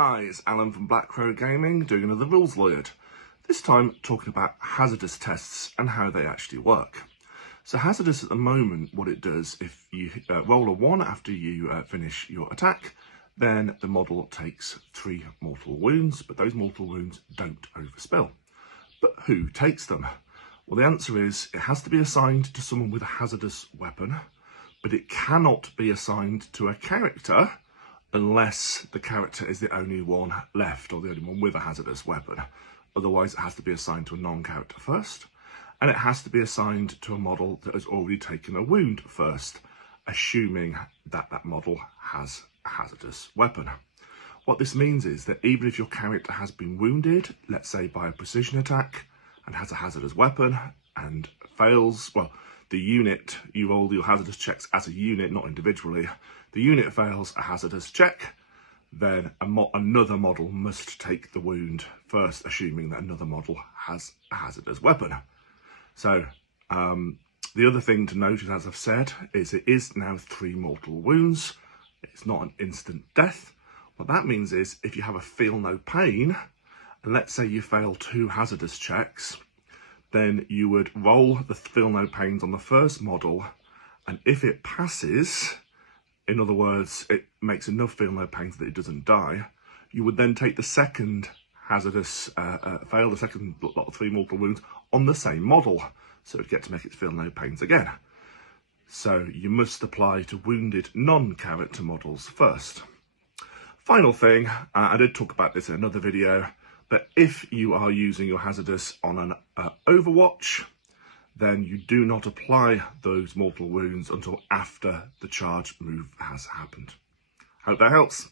Hi, it's Alan from Black Crow Gaming doing another Rules Lawyered. This time talking about hazardous tests and how they actually work. So hazardous at the moment, what it does, if you roll a 1 after you finish your attack, then the model takes 3 mortal wounds, but those mortal wounds don't overspill. But who takes them? Well, the answer is it has to be assigned to someone with a hazardous weapon, but it cannot be assigned to a character unless the character is the only one left or the only one with a hazardous weapon. Otherwise, it has to be assigned to a non-character first, and it has to be assigned to a model that has already taken a wound first, assuming that that model has a hazardous weapon. What this means is that even if your character has been wounded, let's say by a precision attack, and has a hazardous weapon and fails, well, the unit, you roll your hazardous checks as a unit, not individually. The unit fails a hazardous check, then another model must take the wound first, assuming that another model has a hazardous weapon. So the other thing to note, as I've said, is it is now 3 mortal wounds. It's not an instant death. What that means is if you have a feel no pain, and let's say you fail 2 hazardous checks, then you would roll the feel no pains on the first model, and if it passes, in other words, it makes enough feel no pains that it doesn't die, you would then take the second hazardous fail, the second lot of 3 mortal wounds on the same model, so it'd get to make its feel no pains again. So you must apply to wounded non-character models first. Final thing, I did talk about this in another video, but if you are using your hazardous on an Overwatch, then you do not apply those mortal wounds until after the charge move has happened. Hope that helps.